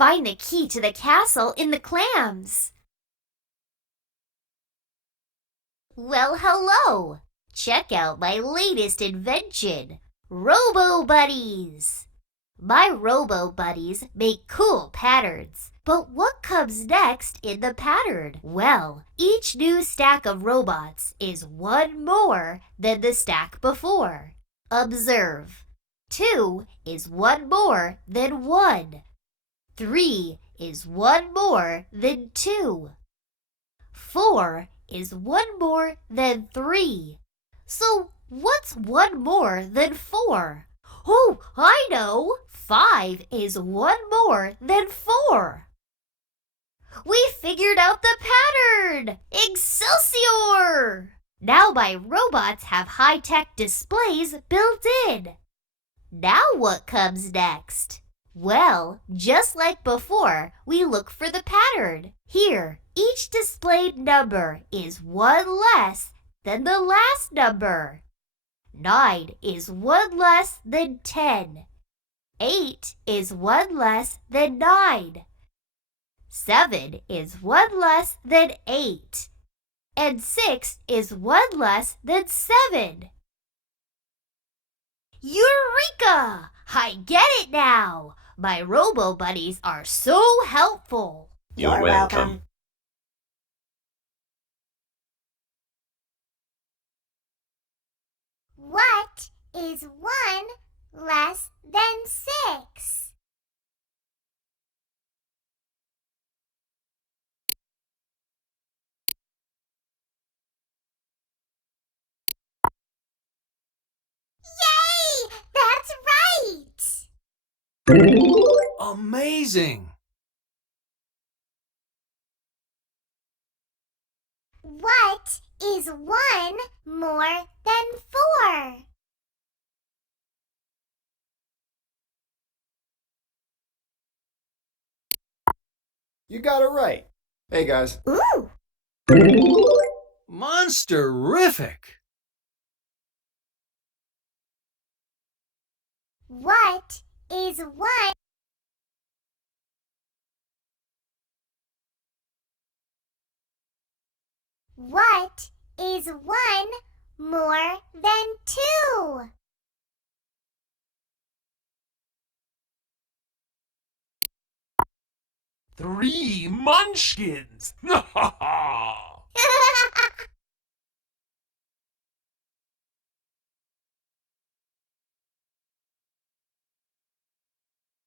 find the key to the castle in the clams. Well, hello! Check out my latest invention, Robo Buddies! My Robo Buddies make cool patterns. But what comes next in the pattern? Well, each new stack of robots is one more than the stack before. Observe. 2 is one more than 1. 3 is one more than 2. 4 is one more than 3. So what's one more than 4? Oh, I know! 5 is one more than 4. We figured out the pattern! Excelsior! Now my robots have high-tech displays built in. Now what comes next? Well, just like before, we look for the pattern. Here, each displayed number is one less than the last number. 9 is one less than 10. 8 is one less than 9. 7 is one less than 8. And 6 is one less than 7. Eureka! I get it now! My Robo Buddies are so helpful. You're welcome. What is 1 less than 6? Yay! That's right! Amazing! What is 1 more than 4? You got it right. Hey, guys. Ooh! Monsterific! What is 1? What is 1 more than 2? Three munchkins!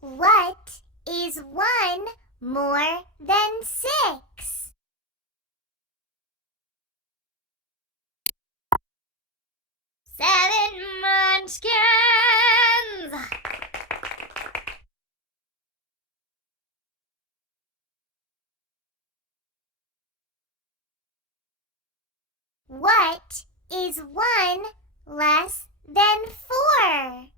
What is 1 more than 6? Seven munchkins! What is 1 less than 4?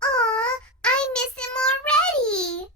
Aw, I miss him already!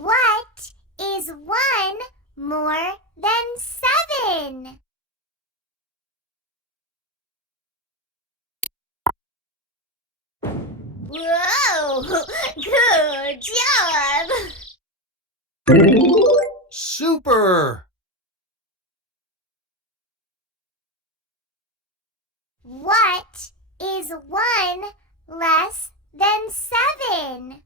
What is 1 more than 7? Whoa! Good job! Super! What is 1 less than 7?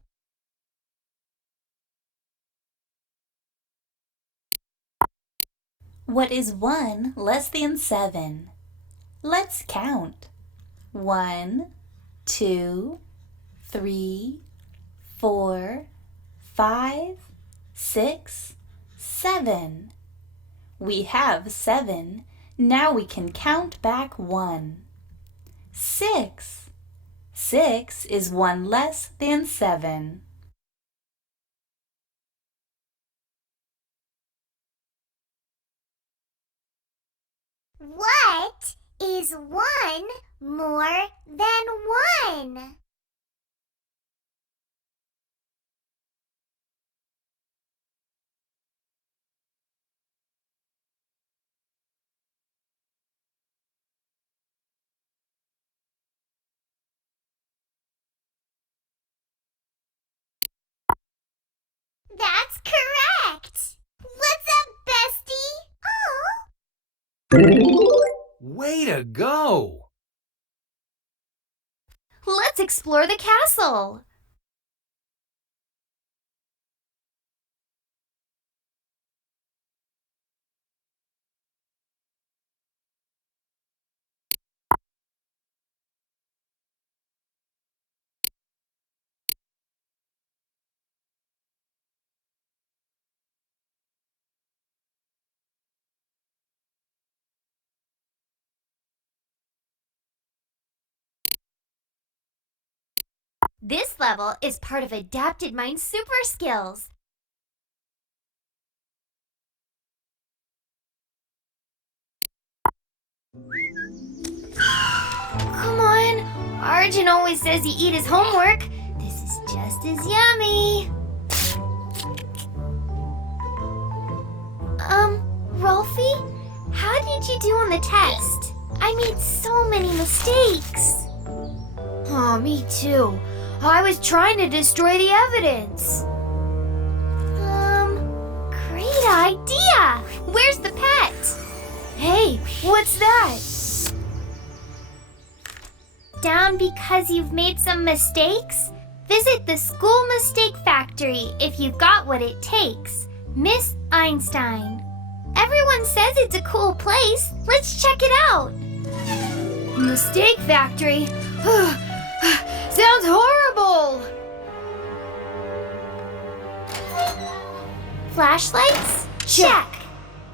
What is 1 less than 7? Let's count. 1, 2, 3, 4, 5, 6, 7. We have 7. Now we can count back 1. 6. 6 is 1 less than 7. What is 1 more than 1? That's correct! What's up, bestie? Oh! Way to go! Let's explore the castle. This level is part of Adapted Mind Super Skills. Come on, Arjun always says he eat his homework. This is just as yummy. Rolfie, how did you do on the test? I made so many mistakes. Oh, me too. I was trying to destroy the evidence. Great idea! Where's the pet? Hey, what's that? Down because you've made some mistakes? Visit the School Mistake Factory if you've got what it takes. Miss Einstein. Everyone says it's a cool place. Let's check it out. Mistake Factory? Sounds horrible! Flashlights? Check!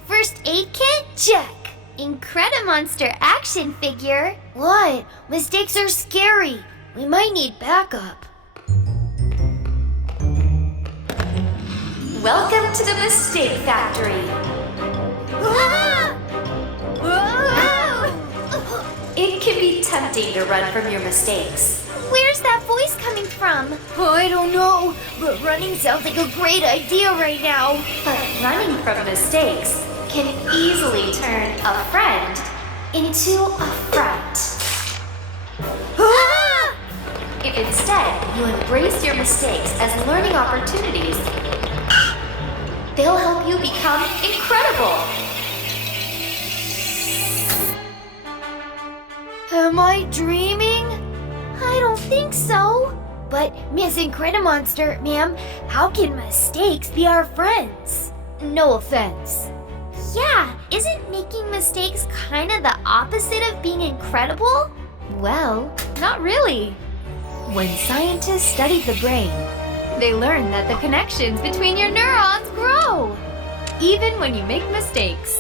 First aid kit? Check! Incredimonster action figure? What? Mistakes are scary. We might need backup. Welcome to the Mistake Factory. Ah! It can be tempting to run from your mistakes. Where's that voice coming from? I don't know, but running sounds like a great idea right now. But running from mistakes can easily turn a friend into a fright. Ah! If instead you embrace your mistakes as learning opportunities, they'll help you become incredible. Am I dreaming? I don't think so. But Miss Incredimonster, ma'am, how can mistakes be our friends? No offense. Yeah, isn't making mistakes kind of the opposite of being incredible? Well, not really. When scientists studied the brain, they learned that the connections between your neurons grow, even when you make mistakes.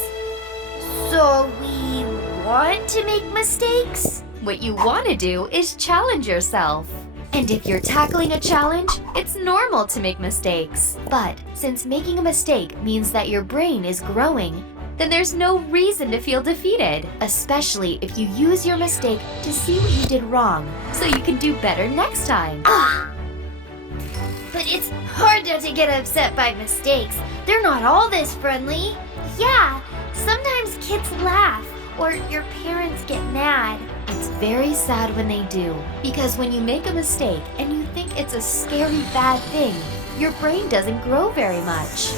So we want to make mistakes? What you want to do is challenge yourself. And if you're tackling a challenge, it's normal to make mistakes. But since making a mistake means that your brain is growing, then there's no reason to feel defeated, especially if you use your mistake to see what you did wrong so you can do better next time. But But it's hard not to get upset by mistakes. They're not all this friendly. Yeah, sometimes kids laugh or your parents get mad. It's very sad when they do, because when you make a mistake and you think it's a scary bad thing, your brain doesn't grow very much.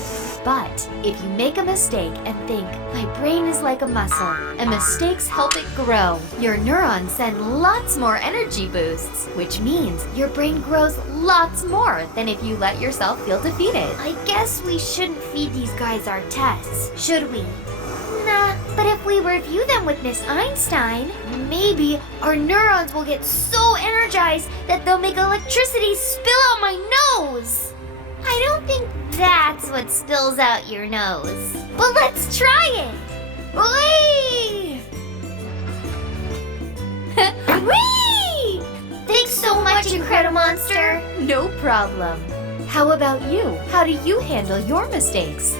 But if you make a mistake and think, my brain is like a muscle, and mistakes help it grow, your neurons send lots more energy boosts, which means your brain grows lots more than if you let yourself feel defeated. I guess we shouldn't feed these guys our tests, should we? Nah, but if we review them with Miss Einstein, maybe our neurons will get so energized that they'll make electricity spill out my nose. I don't think that's what spills out your nose. But let's try it! Whee! Whee! Thanks so much, Incredimonster! No problem. How about you? How do you handle your mistakes?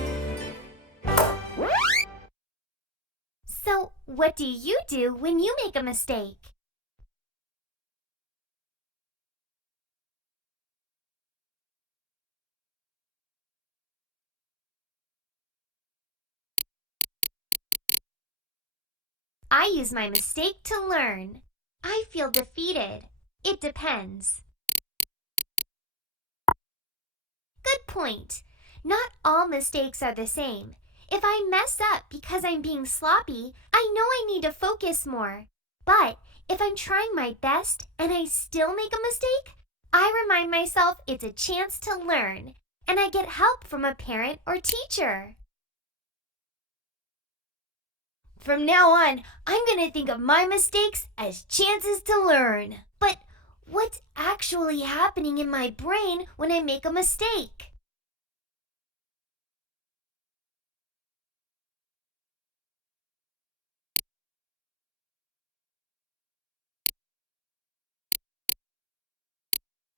So, what do you do when you make a mistake? I use my mistake to learn. I feel defeated. It depends. Good point. Not all mistakes are the same. If I mess up because I'm being sloppy, I know I need to focus more. But if I'm trying my best and I still make a mistake, I remind myself it's a chance to learn, and I get help from a parent or teacher. From now on, I'm going to think of my mistakes as chances to learn. But what's actually happening in my brain when I make a mistake?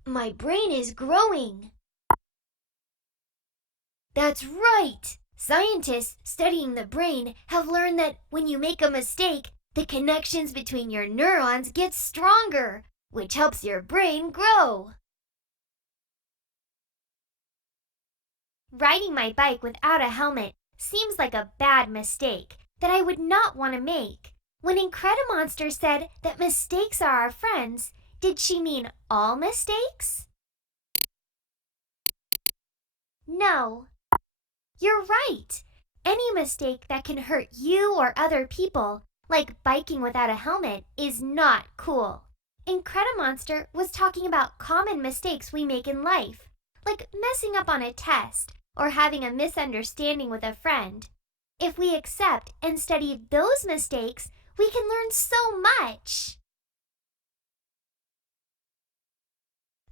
My brain is growing. That's right! Scientists studying the brain have learned that when you make a mistake, the connections between your neurons get stronger, which helps your brain grow. Riding my bike without a helmet seems like a bad mistake that I would not want to make. When Incredimonster said that mistakes are our friends, did she mean all mistakes? No. You're right. Any mistake that can hurt you or other people, like biking without a helmet, is not cool. Incredimonster was talking about common mistakes we make in life, like messing up on a test or having a misunderstanding with a friend. If we accept and study those mistakes, we can learn so much.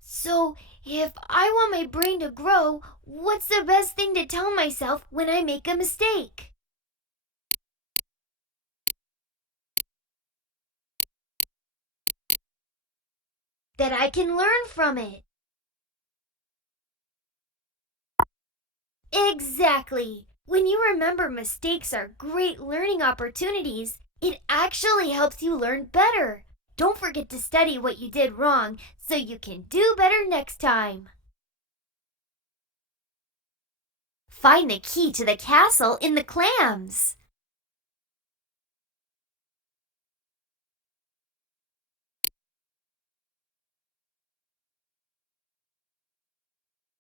So, if I want my brain to grow, what's the best thing to tell myself when I make a mistake? That I can learn from it. Exactly. When you remember mistakes are great learning opportunities, it actually helps you learn better. Don't forget to study what you did wrong so you can do better next time. Find the key to the castle in the clams.